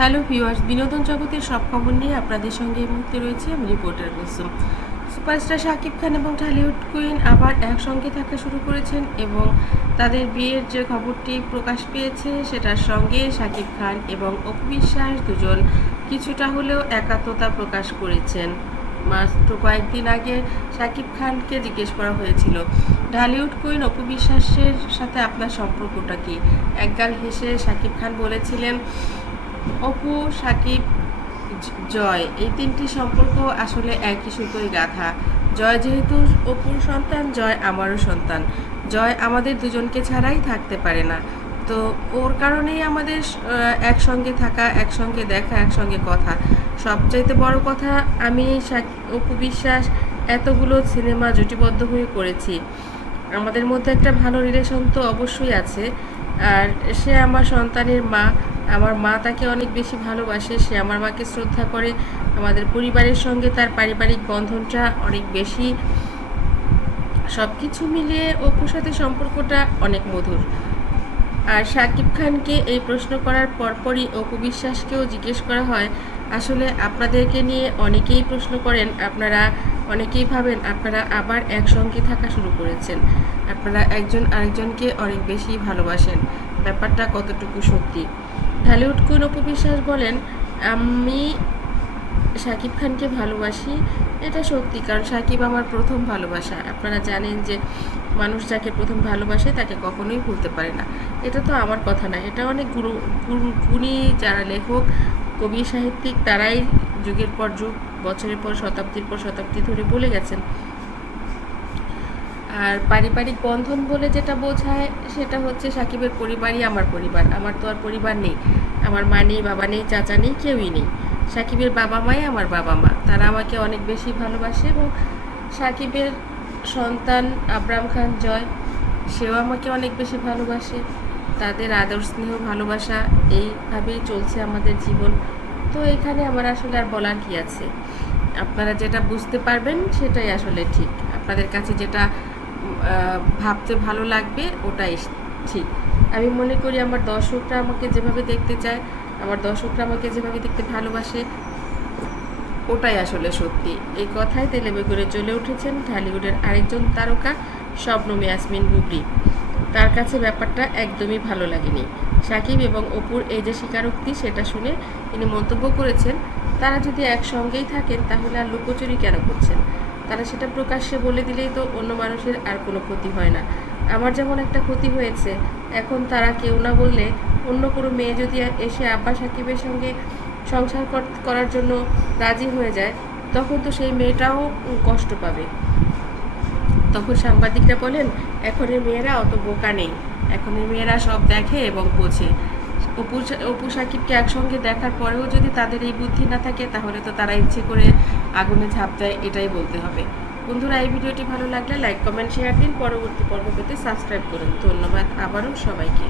Hello viewers, বিনোদন জগতের সব খবর নিয়ে আপনাদের সঙ্গে এই মুহূর্তে রয়েছে আমি রিপোর্টার কুসুম। সুপারস্টার শাকিব খান এবং ঢালিউড কুইন আবার একসঙ্গে থাকা শুরু করেছেন এবং তাদের বিয়ের যে খবরটি প্রকাশ পেয়েছে, সেটার সঙ্গে শাকিব খান এবং অপু বিশ্বাস দুজন কিছুটা হলেও একাত্মতা প্রকাশ করেছেন। মাত্র কয়েকদিন আগে শাকিব খানকে জিজ্ঞেস করা হয়েছিল, ঢালিউড কুইন অপু বিশ্বাসের সাথে আপনার সম্পর্কটা কি? একগাল হেসে শাকিব খান বলেছিলেন অপু, সাকিব, জয়, এই তিনটি সম্পর্ক আসলে একই সুতোয় গাথা। জয় যেহেতু অপুর সন্তান, জয় আমারও সন্তান। জয় আমাদের দুজনকে ছাড়াই থাকতে পারে না। তো ওর কারণেই আমাদের একসঙ্গে থাকা, একসঙ্গে দেখা, একসঙ্গে কথা। সবচাইতে বড় কথা, আমি অপু বিশ্বাস, এতগুলো সিনেমা জুটিবদ্ধ হয়ে করেছি। আমাদের মধ্যে একটা ভালো রিলেশন তো অবশ্যই আছে। আর সে আমার সন্তানের মা আমার মা তাকে অনেক বেশি ভালোবাসে, সে আমার মাকে শ্রদ্ধা করে, আমাদের পরিবারের সঙ্গে তার পারিবারিক বন্ধনটা অনেক বেশি। সব কিছু মিলিয়ে অপুর সাথে সম্পর্কটা অনেক মধুর। আর শাকিব খানকে এই প্রশ্ন করার পরপরই অপু বিশ্বাসকেও জিজ্ঞেস করা হয়, আসলে আপনাদেরকে নিয়ে অনেকেই প্রশ্ন করেন, আপনারা অনেকেই ভাবেন আপনারা আবার একসঙ্গে থাকা শুরু করেছেন। আপনারা একজন আরেকজনকে অনেক বেশি ভালোবাসেন। ব্যাপারটা কতটুকু সত্যি? ঢালিউড কুইন অপু বিশ্বাস বলেন, আমি শাকিব খানকে ভালোবাসি, এটা সত্যি, কারণ সাকিব আমার প্রথম ভালোবাসা। আপনারা জানেন যে মানুষ যাকে প্রথম ভালোবাসে তাকে কখনোই ভুলতে পারে না। এটা তো আমার কথা না এটা অনেক গুরু- গুণী যারা লেখক, কবি, সাহিত্যিক, তারাই যুগের পর যুগ, বছরের পর শতাব্দীর পর শতাব্দী ধরে বলে গেছেন। আর পারিবারিক বন্ধন বলে যেটা বোঝায়, সেটা হচ্ছে সাকিবের পরিবারই আমার পরিবার। আমার তো আর পরিবার নেই। আমার মা নেই, বাবা নেই, চাচা নেই, কেউই নেই। সাকিবের বাবা মাই আমার বাবা মা। তারা আমাকে অনেক বেশি ভালোবাসে এবং সাকিবের সন্তান আবরাম খান জয়, সেও আমাকে অনেক বেশি ভালোবাসে। তাদের আদর স্নেহ, ভালোবাসা, এইভাবেই চলছে আমাদের জীবন। তো এখানে আমার আসলে আর বলার কি আছে? আপনারা যেটা বুঝতে পারবেন, সেটাই আসলে ঠিক। আপনাদের কাছে যেটা ভাবতে ভালো লাগবে, ওটাই ঠিক। আমি মনে করি আমার দর্শকরা আমাকে যেভাবে দেখতে চায়, আমার দর্শকরা আমাকে যেভাবে দেখতে ভালোবাসে, ওটাই আসলে সত্যি। এই কথাই তেলেবে করে চলে উঠেছেন ঢালিউডের আরেকজন তারকা শবনম ইয়াসমিন বুবলি তার কাছে ব্যাপারটা একদমই ভালো লাগেনি। সাকিব এবং অপুর এই যে স্বীকারোক্তি, সেটা শুনে তিনি মন্তব্য করেছেন, তারা যদি একসঙ্গেই থাকেন তাহলে আর লুকোচুরি কেন করছেন? তারা সেটা প্রকাশ্যে বলে দিলেই তো অন্য মানুষের আর কোনো ক্ষতি হয় না। আমার যেমন একটা ক্ষতি হয়েছে, এখন তারা কেউ না বললে অন্য কোনো মেয়ে যদি এসে আব্বা সাকিবের সঙ্গে সংসার কর- করার জন্য রাজি হয়ে যায়, তখন তো সেই মেয়েটাও কষ্ট পাবে। তখন সাংবাদিকরা বলেন, এখনের মেয়েরা অত বোকা নেই। এখনের মেয়েরা সব দেখে এবং বোঝে। অপু অপু সাকিবকে একসঙ্গে দেখার পরেও যদি তাদের এই বুদ্ধি না থাকে, তাহলে তো তারা ইচ্ছে করে আগুনে ঝাঁপ দেয়, এটাই বলতে হবে। বন্ধুরা, এই ভিডিওটি ভালো লাগলে লাইক, কমেন্ট, শেয়ার দিন। পরবর্তী পর্ব পেতে সাবস্ক্রাইব করুন। ধন্যবাদ আবারও সবাইকে।